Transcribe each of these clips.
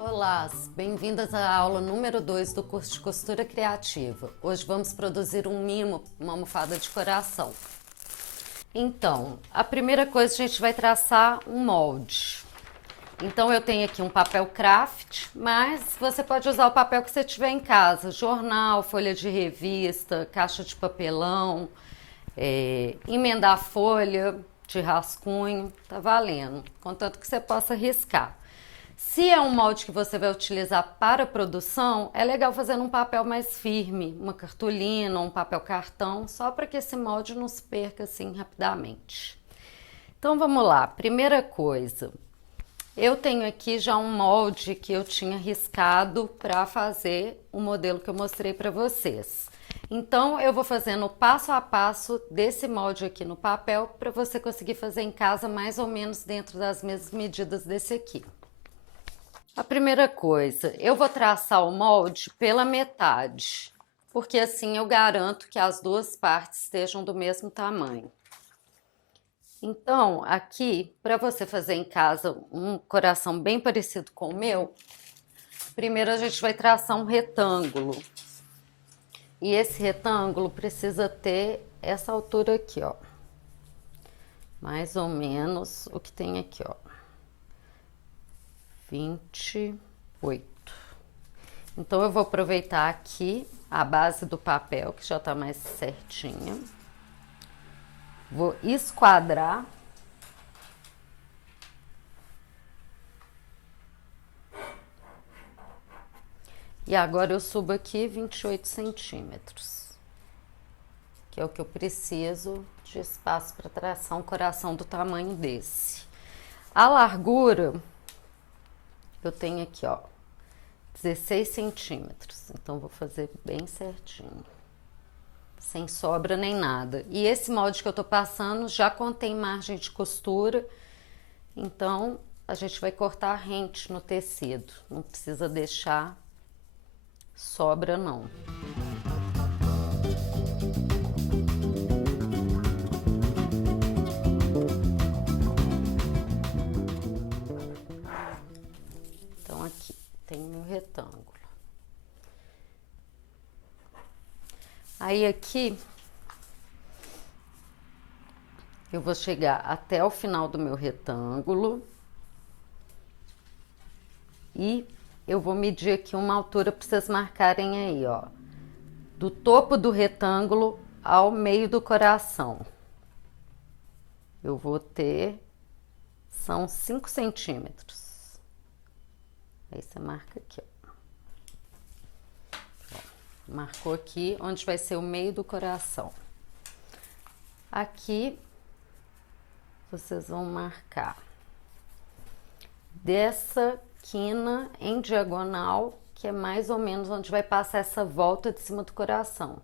Olá, bem-vindas à aula número 2 do curso de costura criativa. Hoje vamos produzir um mimo, uma almofada de coração. Então, a primeira coisa, a gente vai traçar um molde. Então, eu tenho aqui um papel craft, mas você pode usar o papel que você tiver em casa. Jornal, folha de revista, caixa de papelão, emendar folha de rascunho, tá valendo. Contanto que você possa riscar. Se é um molde que você vai utilizar para produção, é legal fazer num papel mais firme, uma cartolina, um papel cartão, só para que esse molde não se perca assim rapidamente. Então vamos lá, primeira coisa, eu tenho aqui já um molde que eu tinha riscado para fazer o modelo que eu mostrei para vocês. Então eu vou fazendo passo a passo desse molde aqui no papel para você conseguir fazer em casa mais ou menos dentro das mesmas medidas desse aqui. A primeira coisa, eu vou traçar o molde pela metade, porque assim eu garanto que as duas partes estejam do mesmo tamanho. Então, aqui, para você fazer em casa um coração bem parecido com o meu, primeiro a gente vai traçar um retângulo. E esse retângulo precisa ter essa altura aqui, ó. Mais ou menos o que tem aqui, ó. 28. Então, eu vou aproveitar aqui a base do papel, que já tá mais certinha. Vou esquadrar. E agora eu subo aqui 28 centímetros, que é o que eu preciso de espaço para traçar um coração do tamanho desse. A largura eu tenho aqui, ó, 16 centímetros, então vou fazer bem certinho, sem sobra nem nada. E esse molde que eu tô passando já contém margem de costura, então a gente vai cortar rente no tecido, não precisa deixar sobra não. Aqui tem o meu retângulo. Aí aqui eu vou chegar até o final do meu retângulo e eu vou medir aqui uma altura para vocês marcarem aí, ó, do topo do retângulo ao meio do coração. Eu vou ter, são 5 centímetros. Aí você marca aqui, ó. Marcou aqui onde vai ser o meio do coração. Aqui vocês vão marcar dessa quina em diagonal, que é mais ou menos onde vai passar essa volta de cima do coração.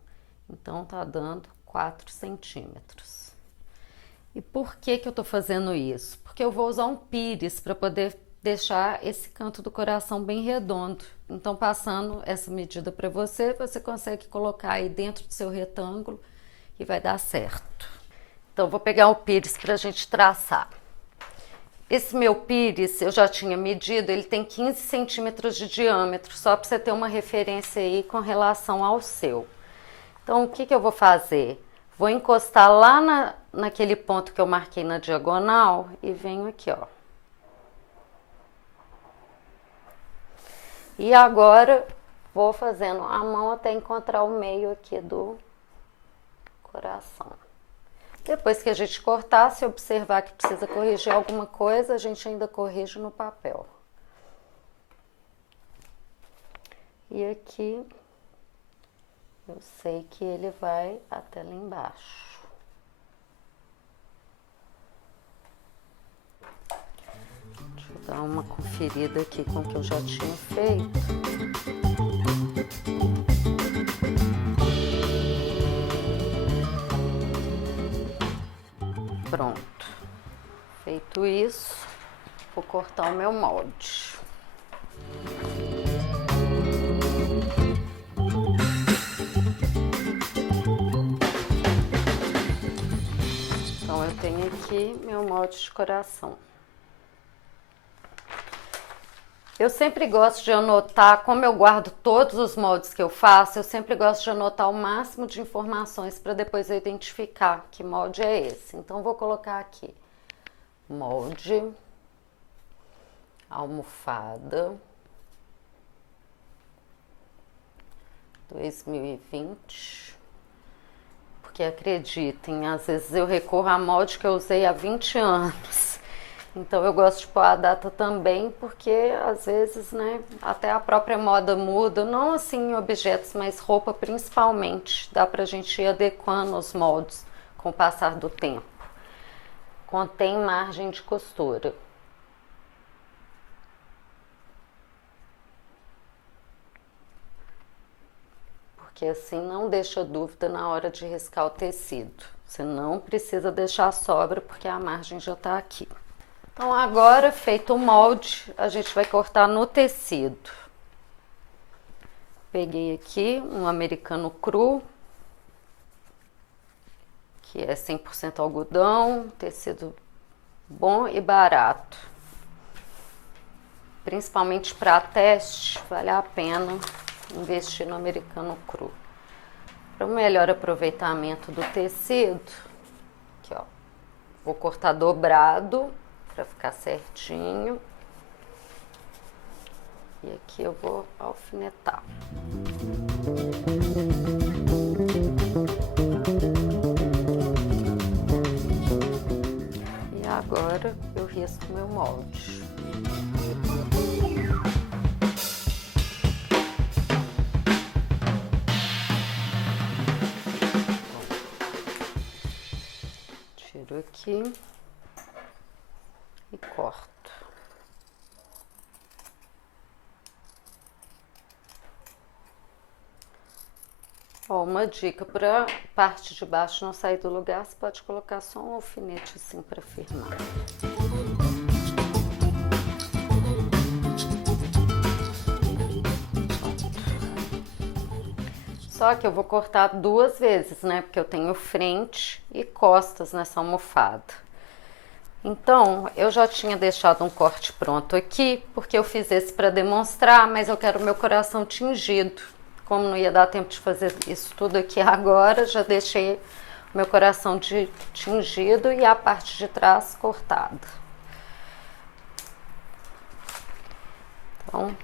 Então tá dando 4 centímetros. E por que que eu tô fazendo isso? Porque eu vou usar um pires para poder deixar esse canto do coração bem redondo. Então, passando essa medida para você, você consegue colocar aí dentro do seu retângulo e vai dar certo. Então, vou pegar o pires para a gente traçar. Esse meu pires, eu já tinha medido, ele tem 15 centímetros de diâmetro, só para você ter uma referência aí com relação ao seu. Então, o que que eu vou fazer? Vou encostar lá naquele ponto que eu marquei na diagonal e venho aqui, ó. E agora, vou fazendo a mão até encontrar o meio aqui do coração. Depois que a gente cortar, se observar que precisa corrigir alguma coisa, a gente ainda corrige no papel. E aqui, eu sei que ele vai até lá embaixo. Deixa eu dar uma conferida aqui com o que eu já tinha feito. Pronto. Feito isso, vou cortar o meu molde. aqui meu molde de coração. Eu sempre gosto de anotar, como eu guardo todos os moldes que eu faço, eu sempre gosto de anotar o máximo de informações para depois eu identificar que molde é esse. Então, vou colocar aqui molde, almofada, 2020, porque acreditem, às vezes eu recorro a molde que eu usei há 20 anos. Então eu gosto de pôr a data também, porque às vezes, né, até a própria moda muda, não assim em objetos, mas roupa principalmente. Dá pra gente ir adequando os moldes com o passar do tempo. Contém margem de costura. Porque assim não deixa dúvida na hora de riscar o tecido. Você não precisa deixar sobra, porque a margem já tá aqui. Então agora, feito o molde, a gente vai cortar no tecido. Peguei aqui um americano cru, que é 100% algodão, tecido bom e barato. Principalmente para teste, vale a pena investir no americano cru. Para um melhor aproveitamento do tecido, aqui ó, vou cortar dobrado, para ficar certinho. E aqui eu vou alfinetar. E agora eu risco meu molde. Tiro aqui e corto. Ó, uma dica para parte de baixo não sair do lugar, você pode colocar só um alfinete assim para firmar. Só que eu vou cortar duas vezes, né? Porque eu tenho frente e costas nessa almofada. Então, eu já tinha deixado um corte pronto aqui, porque eu fiz esse para demonstrar, mas eu quero meu coração tingido. Como não ia dar tempo de fazer isso tudo aqui agora, já deixei meu coração tingido e a parte de trás cortada. Então,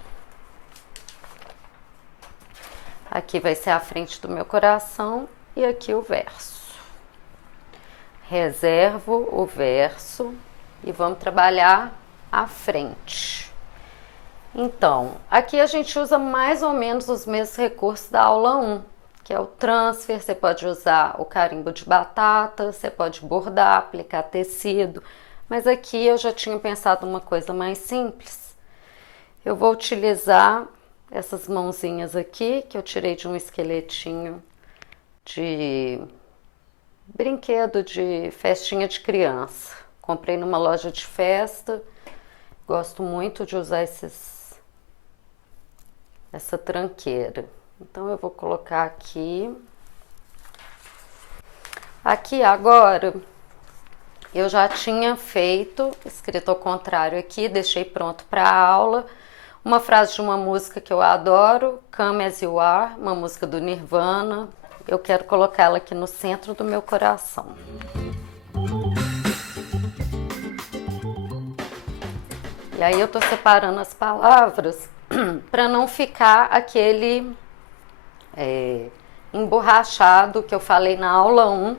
aqui vai ser a frente do meu coração e aqui o verso. Reservo o verso e vamos trabalhar a frente. Então, aqui a gente usa mais ou menos os mesmos recursos da aula 1, que é o transfer. Você pode usar o carimbo de batata, você pode bordar, aplicar tecido, mas aqui eu já tinha pensado uma coisa mais simples. Eu vou utilizar essas mãozinhas aqui, que eu tirei de um esqueletinho de brinquedo de festinha de criança. Comprei numa loja de festa. Gosto muito de usar essa tranqueira. Então eu vou colocar aqui. Aqui agora eu já tinha feito, escrito ao contrário aqui, deixei pronto para a aula. Uma frase de uma música que eu adoro, Come As You Are, uma música do Nirvana. Eu quero colocá-la aqui no centro do meu coração. E aí eu tô separando as palavras para não ficar aquele emborrachado que eu falei na aula 1,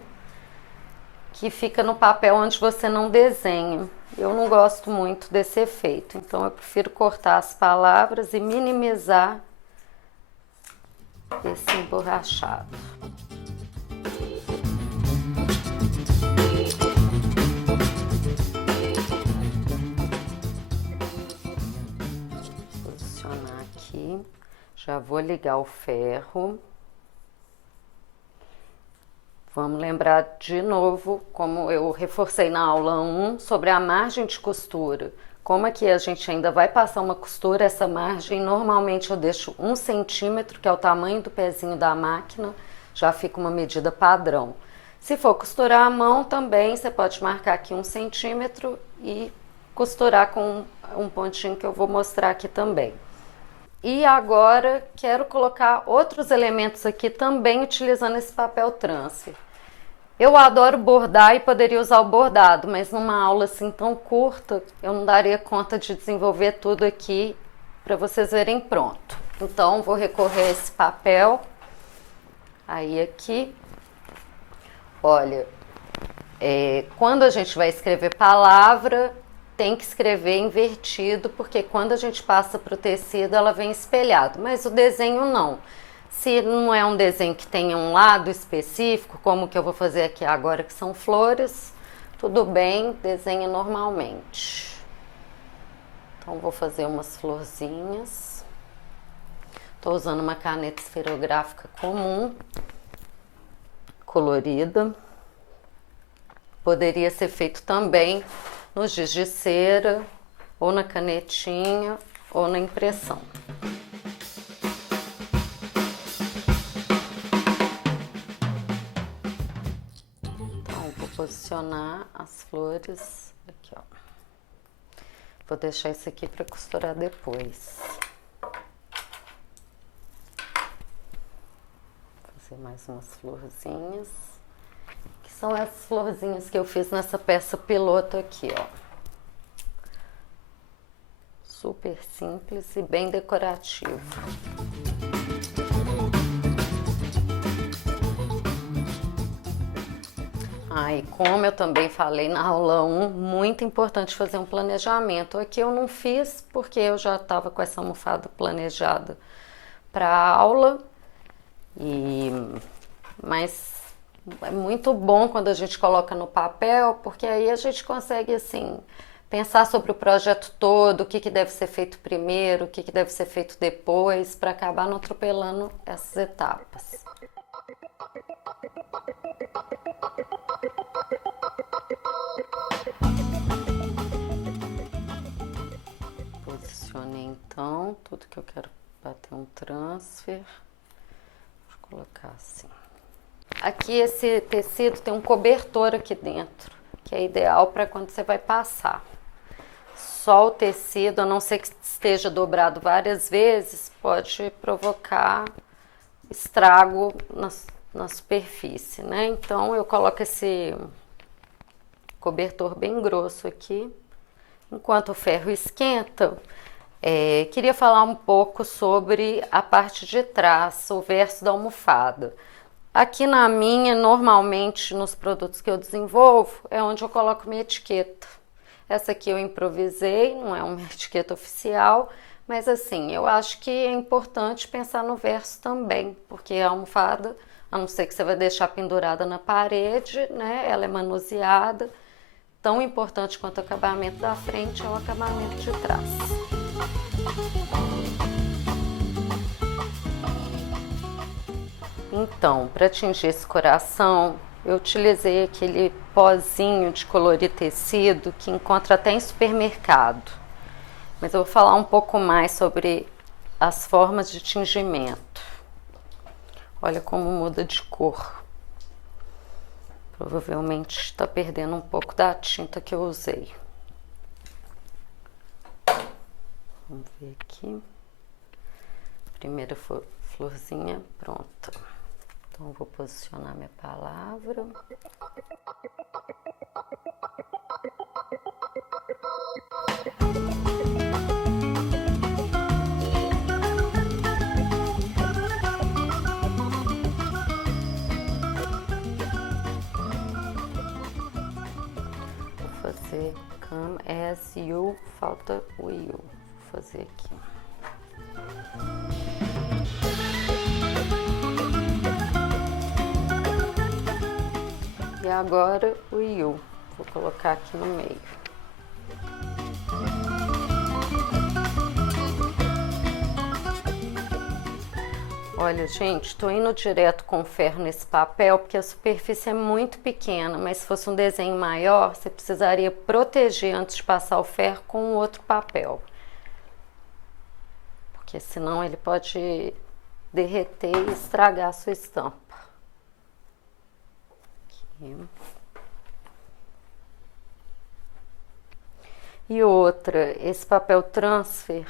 que fica no papel onde você não desenha. Eu não gosto muito desse efeito, então eu prefiro cortar as palavras e minimizar esse emborrachado. Posicionar aqui, já vou ligar o ferro. Vamos lembrar de novo, como eu reforcei na aula 1, sobre a margem de costura. Como aqui a gente ainda vai passar uma costura, essa margem normalmente eu deixo 1 centímetro, que é o tamanho do pezinho da máquina, já fica uma medida padrão. Se for costurar à mão também, você pode marcar aqui 1 centímetro e costurar com um pontinho que eu vou mostrar aqui também. E agora quero colocar outros elementos aqui também utilizando esse papel transfer. Eu adoro bordar e poderia usar o bordado, mas numa aula assim tão curta, eu não daria conta de desenvolver tudo aqui para vocês verem pronto. Então, vou recorrer a esse papel. Aí aqui, olha, quando a gente vai escrever palavra, tem que escrever invertido, porque quando a gente passa para o tecido, ela vem espelhado, mas o desenho não. Se não é um desenho que tenha um lado específico, como o que eu vou fazer aqui agora, que são flores, tudo bem, desenha normalmente. Então, vou fazer umas florzinhas. Estou usando uma caneta esferográfica comum, colorida. Poderia ser feito também no giz de cera, ou na canetinha, ou na impressão. Então, vou posicionar as flores aqui, ó. Vou deixar isso aqui para costurar depois. Fazer mais umas florzinhas. Que são essas florzinhas que eu fiz nessa peça piloto aqui, ó. Super simples e bem decorativo. E como eu também falei na aula 1, muito importante fazer um planejamento. Aqui eu não fiz porque eu já estava com essa almofada planejada para a aula, mas é muito bom quando a gente coloca no papel, porque aí a gente consegue assim pensar sobre o projeto todo, o que deve ser feito primeiro, o que deve ser feito depois, para acabar não atropelando essas etapas. Posicionei então tudo que eu quero bater um transfer. Vou colocar assim. Aqui esse tecido tem um cobertor aqui dentro, que é ideal para quando você vai passar. Só o tecido, a não ser que esteja dobrado várias vezes, pode provocar estrago na superfície, né? Então eu coloco esse cobertor bem grosso aqui. Enquanto o ferro esquenta, queria falar um pouco sobre a parte de trás, o verso da almofada. Aqui na minha, normalmente nos produtos que eu desenvolvo, é onde eu coloco minha etiqueta. Essa aqui eu improvisei, não é uma etiqueta oficial, mas assim, eu acho que é importante pensar no verso também, porque a almofada, a não ser que você vai deixar pendurada na parede, né? Ela é manuseada. Tão importante quanto o acabamento da frente é o acabamento de trás. Então, para atingir esse coração, eu utilizei aquele pozinho de colorir tecido que encontra até em supermercado. Mas eu vou falar um pouco mais sobre as formas de tingimento. Olha como muda de cor. Provavelmente está perdendo um pouco da tinta que eu usei. Vamos ver aqui. Primeira florzinha pronta. Então, eu vou posicionar minha palavra. Vou fazer come as you, falta o you. Vou fazer aqui. E agora o you, vou colocar aqui no meio. Olha, gente, tô indo direto com ferro nesse papel porque a superfície é muito pequena, mas se fosse um desenho maior, você precisaria proteger antes de passar o ferro com outro papel. Porque senão ele pode derreter e estragar a sua estampa. E outra, esse papel transfer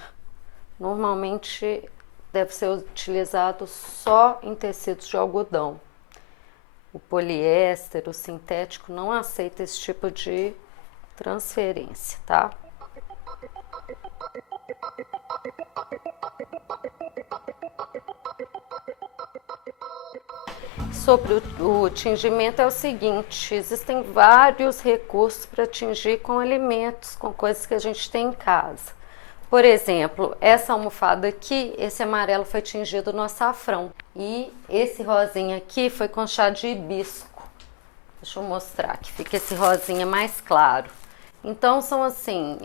normalmente deve ser utilizado só em tecidos de algodão. O poliéster, o sintético, não aceita esse tipo de transferência, tá? Sobre o tingimento é o seguinte, existem vários recursos para tingir com alimentos, com coisas que a gente tem em casa. Por exemplo, essa almofada aqui, esse amarelo foi tingido no açafrão. E esse rosinha aqui foi com chá de hibisco. Deixa eu mostrar, que fica esse rosinha mais claro. Então são assim,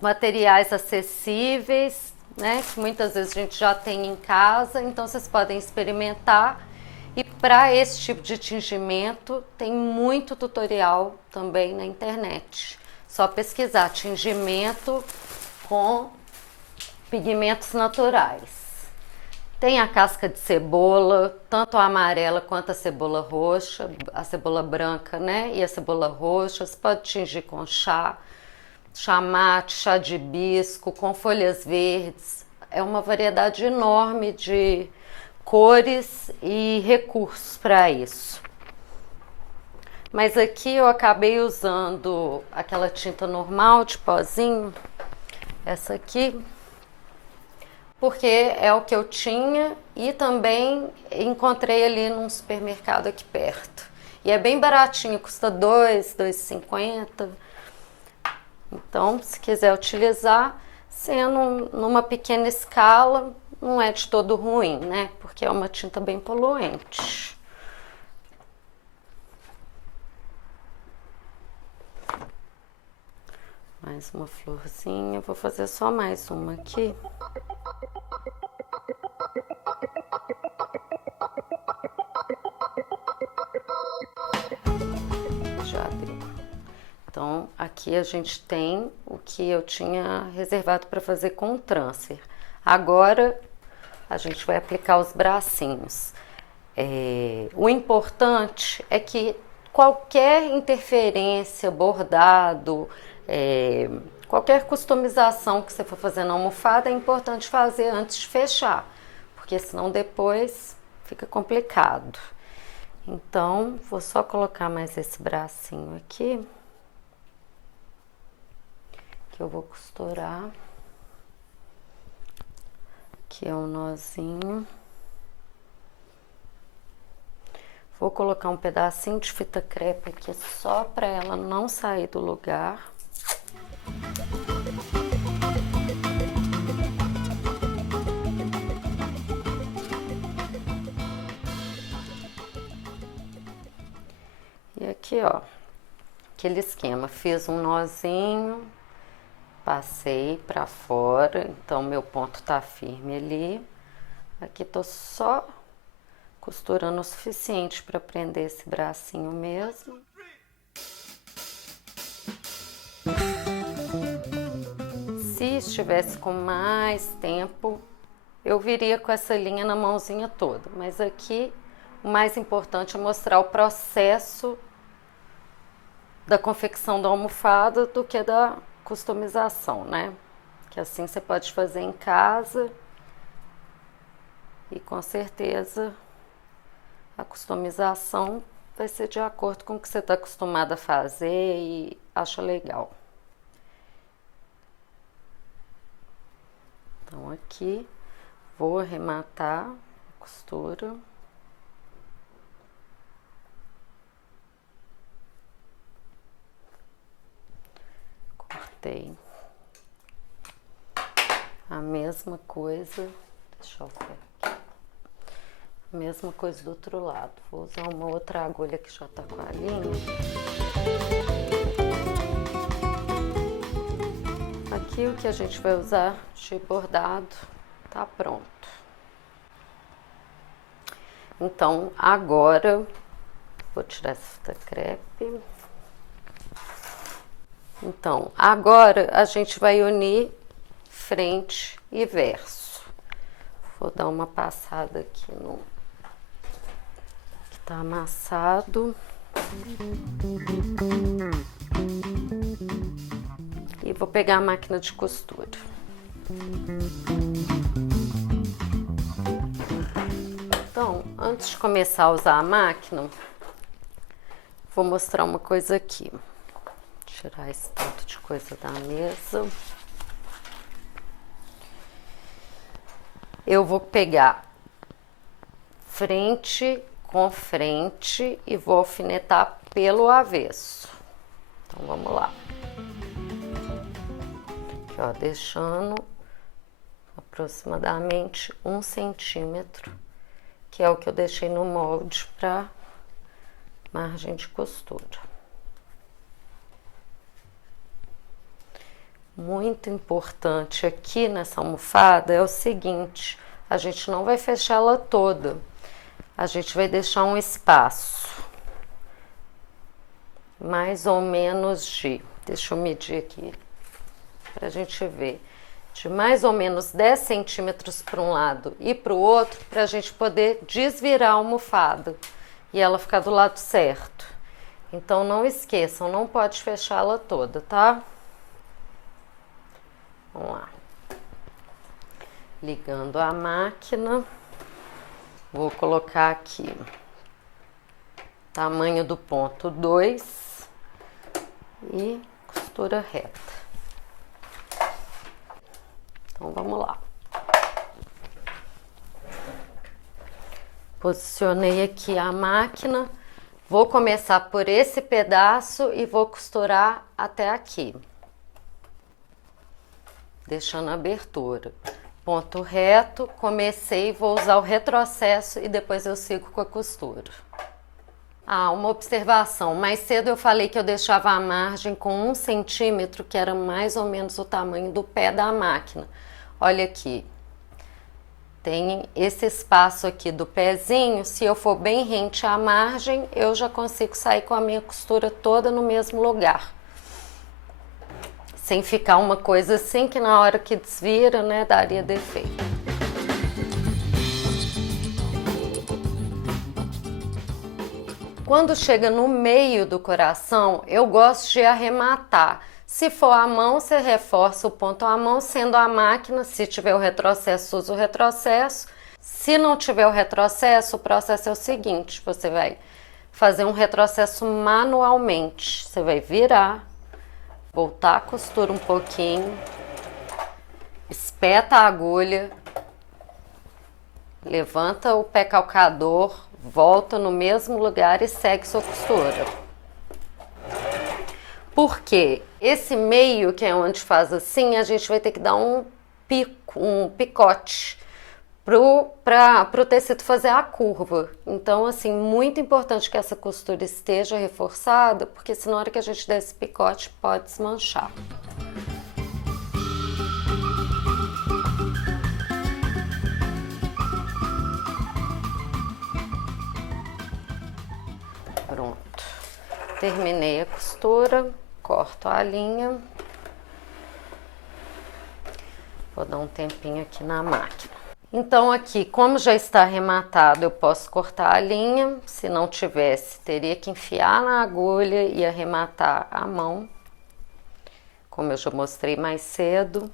materiais acessíveis, né, que muitas vezes a gente já tem em casa, então vocês podem experimentar. E para esse tipo de tingimento tem muito tutorial também na internet. Só pesquisar tingimento com pigmentos naturais. Tem a casca de cebola, tanto a amarela quanto a cebola roxa, a cebola branca, né? E a cebola roxa. Você pode tingir com chá, chá mate, chá de hibisco, com folhas verdes. É uma variedade enorme de cores e recursos para isso. Mas aqui eu acabei usando aquela tinta normal de pozinho, essa aqui, porque é o que eu tinha e também encontrei ali num supermercado aqui perto. E é bem baratinho, custa R$2,50. Então, se quiser utilizar, sendo numa pequena escala, não é de todo ruim, né? Porque é uma tinta bem poluente. Mais uma florzinha, vou fazer só mais uma aqui. Já deu. Então, aqui a gente tem o que eu tinha reservado para fazer com o transfer. Agora, a gente vai aplicar os bracinhos. O importante é que qualquer interferência, bordado, qualquer customização que você for fazer na almofada é importante fazer antes de fechar, porque senão depois fica complicado. Então, vou só colocar mais esse bracinho aqui, que eu vou costurar. Aqui é um nozinho. Vou colocar um pedacinho de fita crepe aqui só para ela não sair do lugar. E aqui, ó, aquele esquema, fiz um nozinho, passei para fora, então meu ponto tá firme ali. Aqui tô só costurando o suficiente para prender esse bracinho mesmo. Se estivesse com mais tempo, eu viria com essa linha na mãozinha toda, mas aqui o mais importante é mostrar o processo da confecção da almofada do que da customização, né? Que assim você pode fazer em casa e com certeza a customização vai ser de acordo com o que você está acostumado a fazer e acha legal. Então aqui vou arrematar a costura. Cortei. A mesma coisa, deixa eu ver. A mesma coisa do outro lado. Vou usar uma outra agulha que já tá com a linha. Aqui o que a gente vai usar de bordado tá pronto. Então agora vou tirar essa fita crepe. Então agora a gente vai unir frente e verso. Vou dar uma passada aqui no que tá amassado. E vou pegar a máquina de costura. Então, antes de começar a usar a máquina, vou mostrar uma coisa aqui. Tirar esse tanto de coisa da mesa. Eu vou pegar frente com frente e vou alfinetar pelo avesso. Então, vamos lá. Aqui, ó, deixando aproximadamente 1 centímetro, que é o que eu deixei no molde para margem de costura. Muito importante aqui nessa almofada é o seguinte: a gente não vai fechar ela toda, a gente vai deixar um espaço mais ou menos de, deixa eu medir aqui para a gente ver, de mais ou menos 10 centímetros para um lado e para o outro, para a gente poder desvirar a almofada e ela ficar do lado certo. Então não esqueçam, não pode fechá-la toda, tá? Vamos lá. Ligando a máquina, vou colocar aqui tamanho do ponto 2 e costura reta. Então vamos lá. Posicionei aqui a máquina, vou começar por esse pedaço e vou costurar até aqui, deixando a abertura. Ponto reto, comecei, vou usar o retrocesso e depois eu sigo com a costura. Ah, uma observação, mais cedo eu falei que eu deixava a margem com 1 centímetro, que era mais ou menos o tamanho do pé da máquina. Olha aqui, tem esse espaço aqui do pezinho, se eu for bem rente à margem, eu já consigo sair com a minha costura toda no mesmo lugar. Sem ficar uma coisa assim que na hora que desvira, né, daria defeito. Quando chega no meio do coração, eu gosto de arrematar. Se for à mão, você reforça o ponto à mão, sendo a máquina, se tiver o retrocesso, usa o retrocesso. Se não tiver o retrocesso, o processo é o seguinte, você vai fazer um retrocesso manualmente. Você vai virar, voltar a costura um pouquinho, espeta a agulha, levanta o pé calcador, volta no mesmo lugar e segue sua costura. Porque esse meio, que é onde faz assim, a gente vai ter que dar um pico, um picote para o tecido fazer a curva. Então, assim, muito importante que essa costura esteja reforçada, porque senão na hora que a gente der esse picote pode desmanchar. Pronto. Terminei a costura, corto a linha. Vou dar um tempinho aqui na máquina. Então aqui, como já está arrematado, eu posso cortar a linha. Se não tivesse, teria que enfiar na agulha e arrematar a mão, como eu já mostrei mais cedo.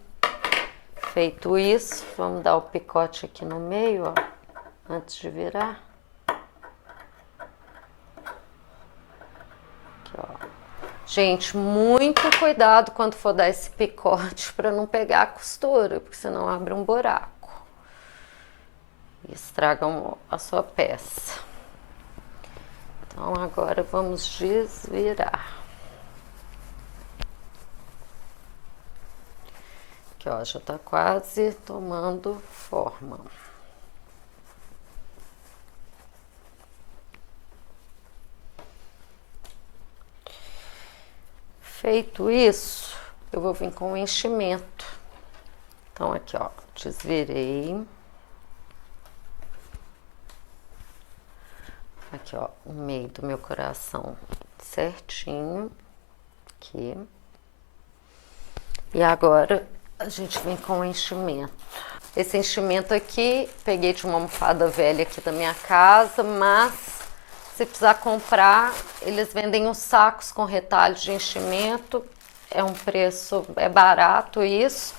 Feito isso, vamos dar o picote aqui no meio, ó, antes de virar. Aqui, ó. Gente, muito cuidado quando for dar esse picote para não pegar a costura, porque senão abre um buraco e estragam a sua peça. Então agora vamos desvirar. Aqui, ó, já tá quase tomando forma. Feito isso, eu vou vir com o enchimento. Então aqui, ó, desvirei. Aqui, ó, o meio do meu coração certinho, aqui. E agora a gente vem com o enchimento. Esse enchimento aqui, peguei de uma almofada velha aqui da minha casa, mas Se precisar comprar, eles vendem os sacos com retalhos de enchimento. É um preço, é barato isso.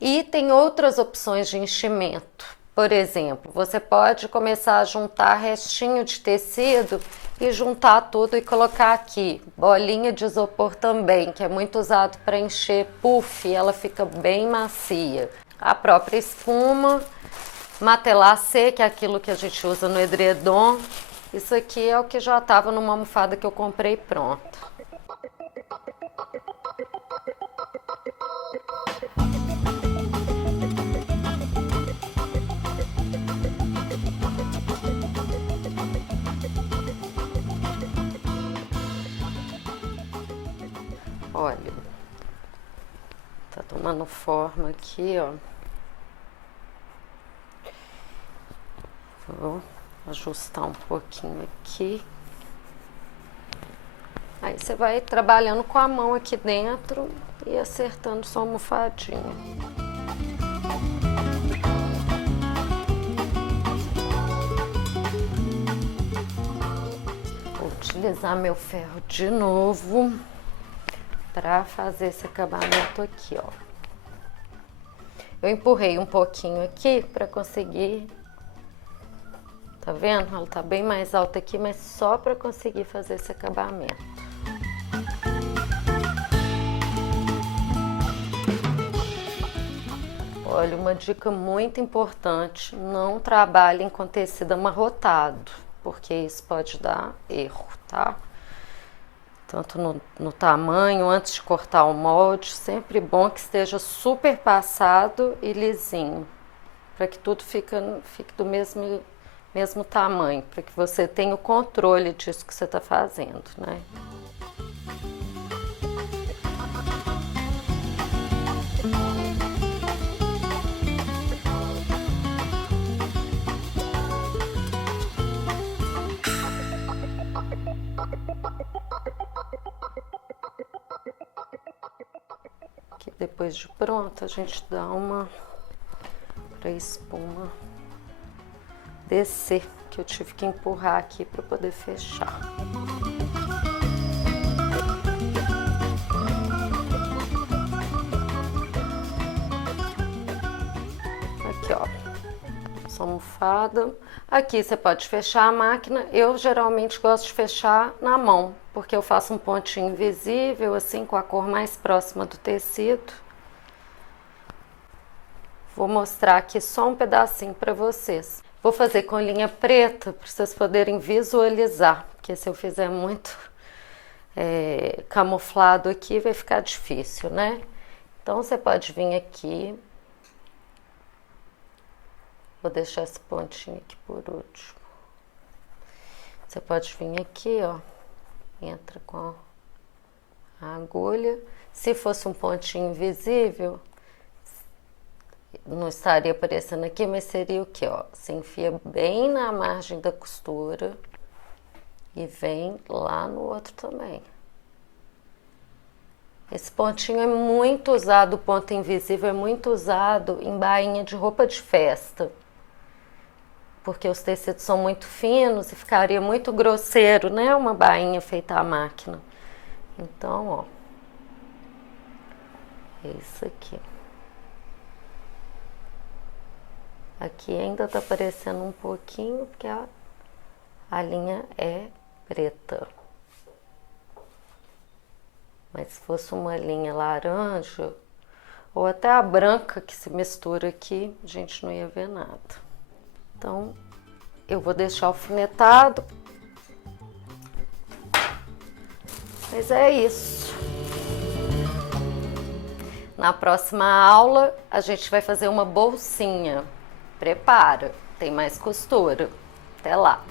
E tem outras opções de enchimento. Por exemplo, você pode começar a juntar restinho de tecido e juntar tudo e colocar aqui. Bolinha de isopor também, que é muito usado para encher puff, ela fica bem macia. A própria espuma, matelacê, que é aquilo que a gente usa no edredom. Isso aqui é o que já estava numa almofada que eu comprei pronta. Olha, tá tomando forma aqui, ó. Vou ajustar um pouquinho aqui. Aí você vai trabalhando com a mão aqui dentro e acertando sua almofadinha. Vou utilizar meu ferro de novo para fazer esse acabamento aqui, ó. Eu empurrei um pouquinho aqui para conseguir. Tá vendo? Ela tá bem mais alta aqui, mas só para conseguir fazer esse acabamento. Olha, uma dica muito importante: não trabalhem com tecido amarrotado, porque isso pode dar erro, tá? Tanto no tamanho, antes de cortar o molde, sempre bom que esteja super passado e lisinho, para que tudo fique do mesmo tamanho, para que você tenha o controle disso que você está fazendo, né? Aqui, depois de pronto, a gente dá uma para espuma descer, que eu tive que empurrar aqui para poder fechar. Aqui, ó, essa almofada. Aqui você pode fechar a máquina. Eu geralmente gosto de fechar na mão, porque eu faço um pontinho invisível, assim, com a cor mais próxima do tecido. Vou mostrar aqui só um pedacinho para vocês. Vou fazer com linha preta para vocês poderem visualizar, porque se eu fizer muito camuflado aqui vai ficar difícil, né? Então você pode vir aqui. Vou deixar esse pontinho aqui por último. Você pode vir aqui, ó, entra com a agulha. Se fosse um pontinho invisível, não estaria aparecendo aqui, mas seria o que, ó? Você enfia bem na margem da costura e vem lá no outro também. Esse pontinho é muito usado, o ponto invisível é muito usado em bainha de roupa de festa, porque os tecidos são muito finos e ficaria muito grosseiro, né? Uma bainha feita à máquina. Então, ó, é isso aqui. Aqui ainda tá aparecendo um pouquinho, porque a linha é preta. Mas se fosse uma linha laranja, ou até a branca que se mistura aqui, a gente não ia ver nada. Então, eu vou deixar alfinetado. Mas é isso. Na próxima aula, a gente vai fazer uma bolsinha. Prepara, tem mais costura. Até lá!